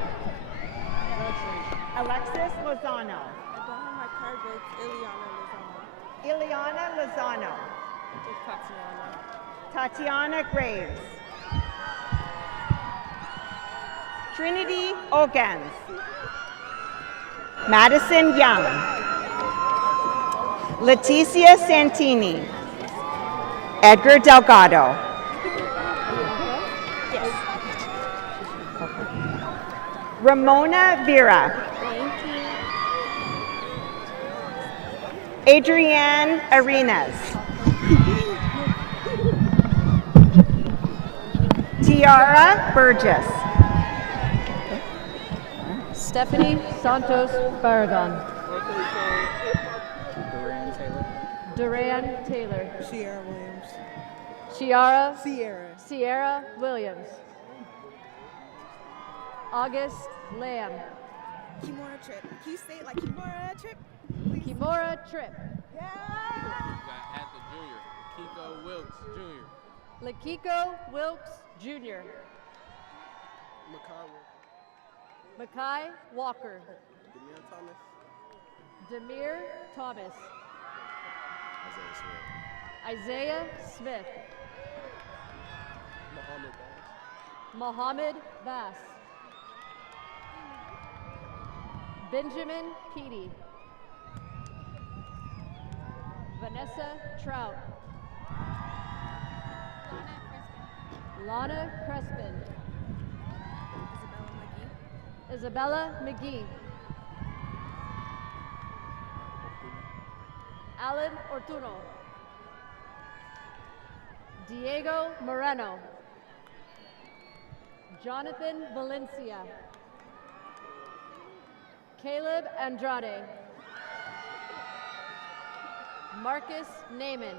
Alexis Lozano. I don't have my card, but it's Ileana Lozano. Just Tatiana. Tatiana Graves. Trinity Ogans. Madison Young. Leticia Santini. Edgar Delgado. Yes. Ramona Vera. Adrienne Arenas. Tiara Burgess. Stephanie Santos Barragon. Duran Taylor. Sierra Williams. Sierra Williams. August Lamb. Kimura Trip. Can you say it like Kimura Trip? Kimura Tripp. Yeah. At the junior, Kiko Wilkes Jr. Lakiko Wilkes Jr. Makai Walker. Demir Thomas. Isaiah Smith. Mohammed Bass. Benjamin Keedy. Vanessa Trout. Lana Crespin. Isabella McGee. Alan Ortuno. Diego Moreno. Jonathan Valencia. Caleb Andrade. Marcus Naaman.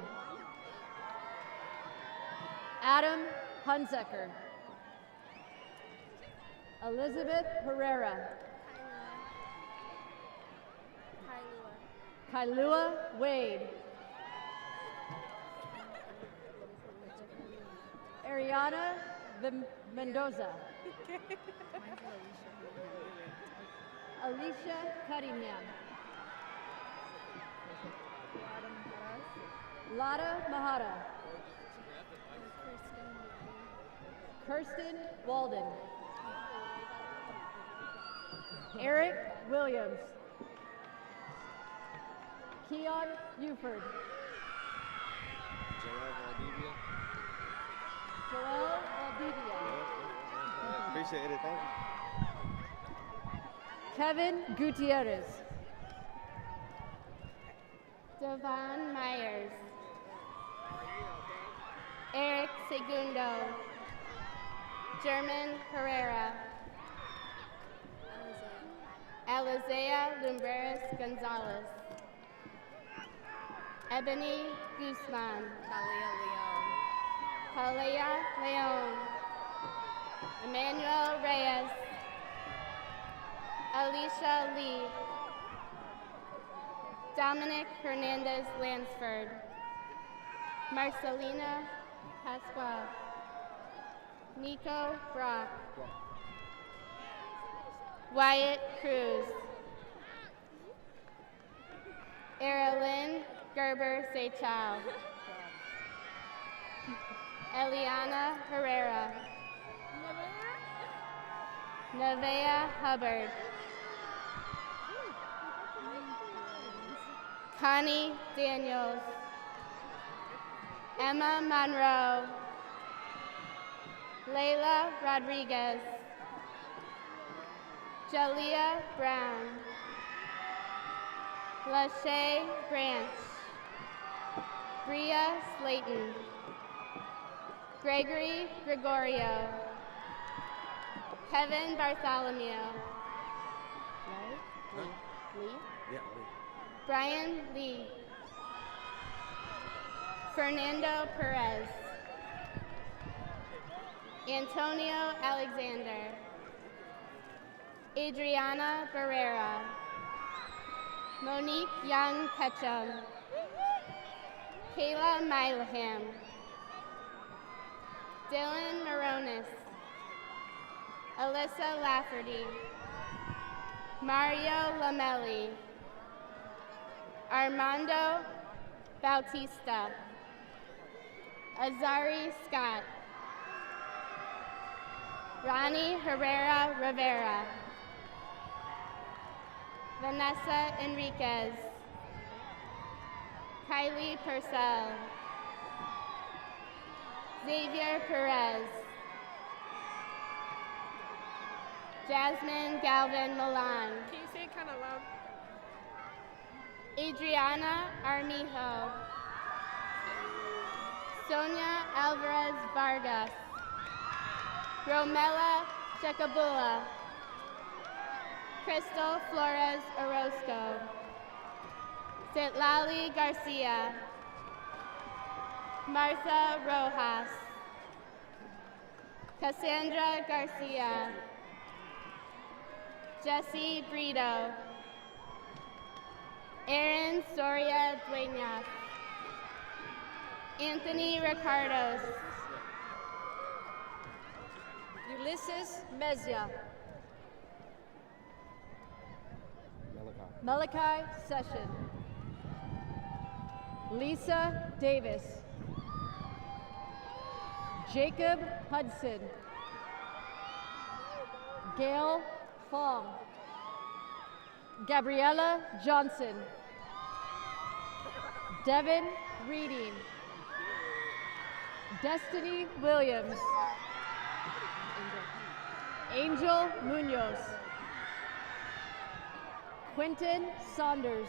Adam Hunzecker. Elizabeth Herrera. Kailua Wade. Ariana Mendoza. Alicia Cunningham. Lada Mahara. Kirsten Walden. Eric Williams. Keon Buford. Joel Valdivia. Appreciate it, thank you. Kevin Gutierrez. Devon Myers. Eric Segundo. German Herrera. Alizea Lumbreras Gonzalez. Ebony Guzman. Talia Leon. Emmanuel Reyes. Alicia Lee. Dominic Hernandez Lansford. Marcelina Pasqua, Nico Brock, Wyatt Cruz, Erilyn Gerber Seychow, Eliana Herrera, Nevaeh Hubbard, Connie Daniels, Emma Monroe, Layla Rodriguez, Jalea Brown, Lachey Branch, Bria Slayton, Gregory Gregorio, Kevin Bartholomew, Lee? Brian Lee, Fernando Perez, Antonio Alexander, Adriana Barrera, Monique Young Ketchum, Kayla Milham, Dylan Moronis, Alyssa Lafferty, Mario Lamelli, Armando Bautista, Azari Scott, Ronnie Herrera Rivera, Vanessa Enriquez, Kylie Purcell, Xavier Perez, Jasmine Galvin Milan. Can you say it kind of loud? Adriana Armijo, Sonia Alvarez Vargas, Romela Chacabula, Crystal Flores Orozco, Citlali Garcia, Martha Rojas, Cassandra Garcia, Jesse Brito, Aaron Soria Dueñas, Anthony Ricardos, Ulysses Mezia, Malachi Session, Lisa Davis, Jacob Hudson, Gail Fong, Gabriella Johnson, Devin Reading, Destiny Williams, Angel Munoz, Quentin Saunders,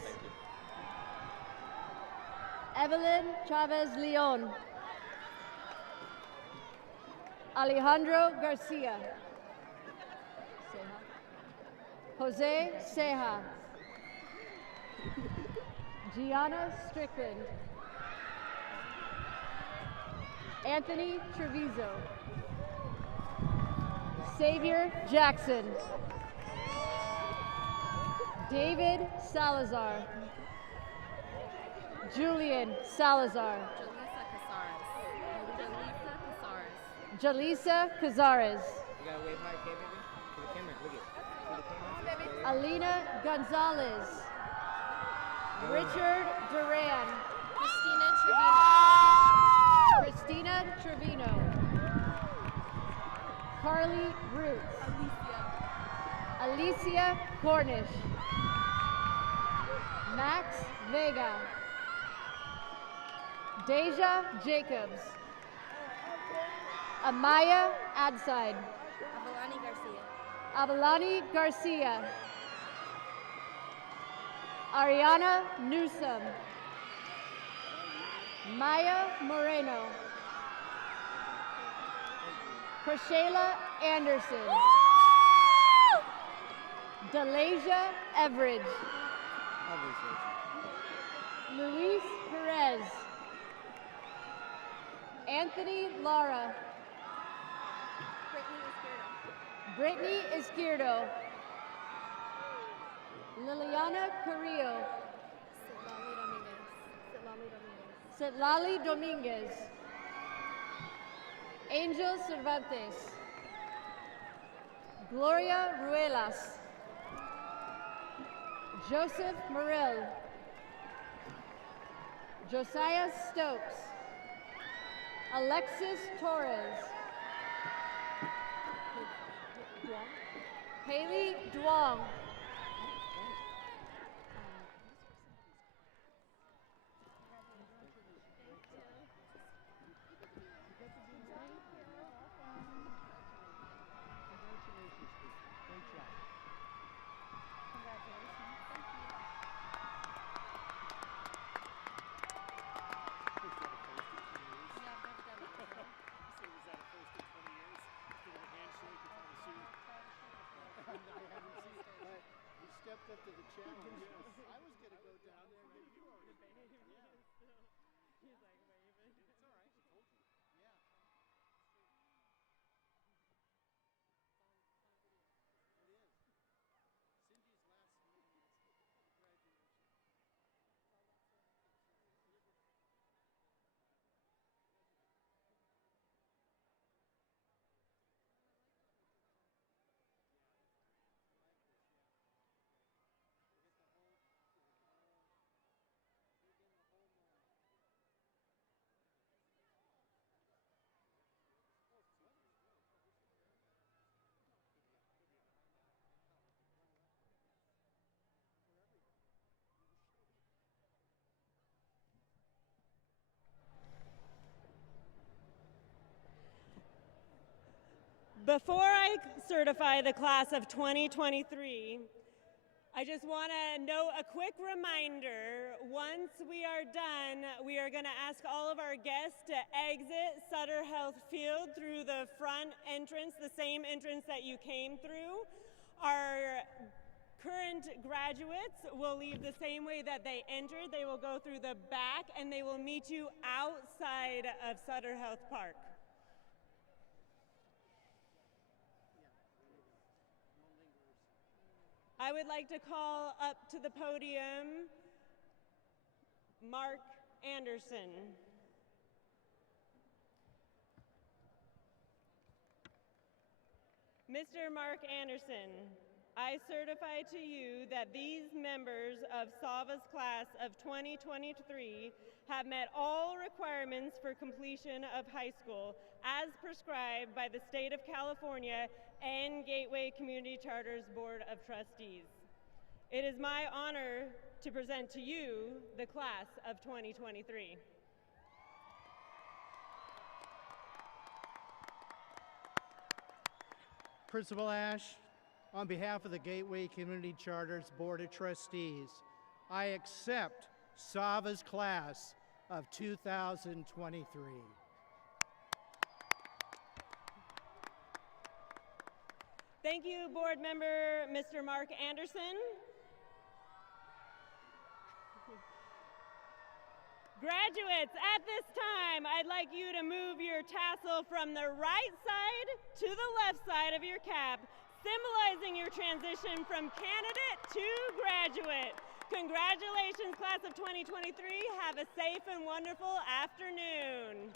Evelyn Chavez Leon, Alejandro Garcia, Jose Ceja, Gianna Strickland, Anthony Treviso, Xavier Jackson, David Salazar, Julian Salazar, Jalisa Cazares, You gotta wave my baby to the camera. Look it. To the camera. Alina Gonzalez, Richard Duran, Christina Trevino, Carly Roots, Alicia Cornish, Max Vega, Deja Jacobs, Amaya Adside, Avalani Garcia, Ariana Newsom, Maya Moreno, Prashayla Anderson, Delasia Everidge, Luis Perez, Anthony Lara, Brittany Izquierdo, Liliana Carrillo, Citlali Dominguez. Angel Cervantes. Gloria Ruelas. Joseph Morel. Josiah Stokes. Alexis Torres. Haley Duong. Stepped up to the challenge. I was going to go down there and get you already. He's like waving. It's all right. I told you. Yeah. It is. Cindy's last graduation. Before I certify the class of 2023, I just want to note a quick reminder. Once we are done, we are going to ask all of our guests to exit Sutter Health Field through the front entrance, the same entrance that you came through. Our current graduates will leave the same way that they entered. They will go through the back and they will meet you outside of Sutter Health Park. I would like to call up to the podium Mark Anderson. Mr. Mark Anderson, I certify to you that these members of SAVA's class of 2023 have met all requirements for completion of high school as prescribed by the State of California and Gateway Community Charters Board of Trustees. It is my honor to present to you the class of 2023. Principal Ash, on behalf of the Gateway Community Charters Board of Trustees, I accept SAVA's class of 2023. Thank you, board member Mr. Mark Anderson. Graduates, at this time, I'd like you to move your tassel from the right side to the left side of your cap, symbolizing your transition from candidate to graduate. Congratulations, class of 2023. Have a safe and wonderful afternoon.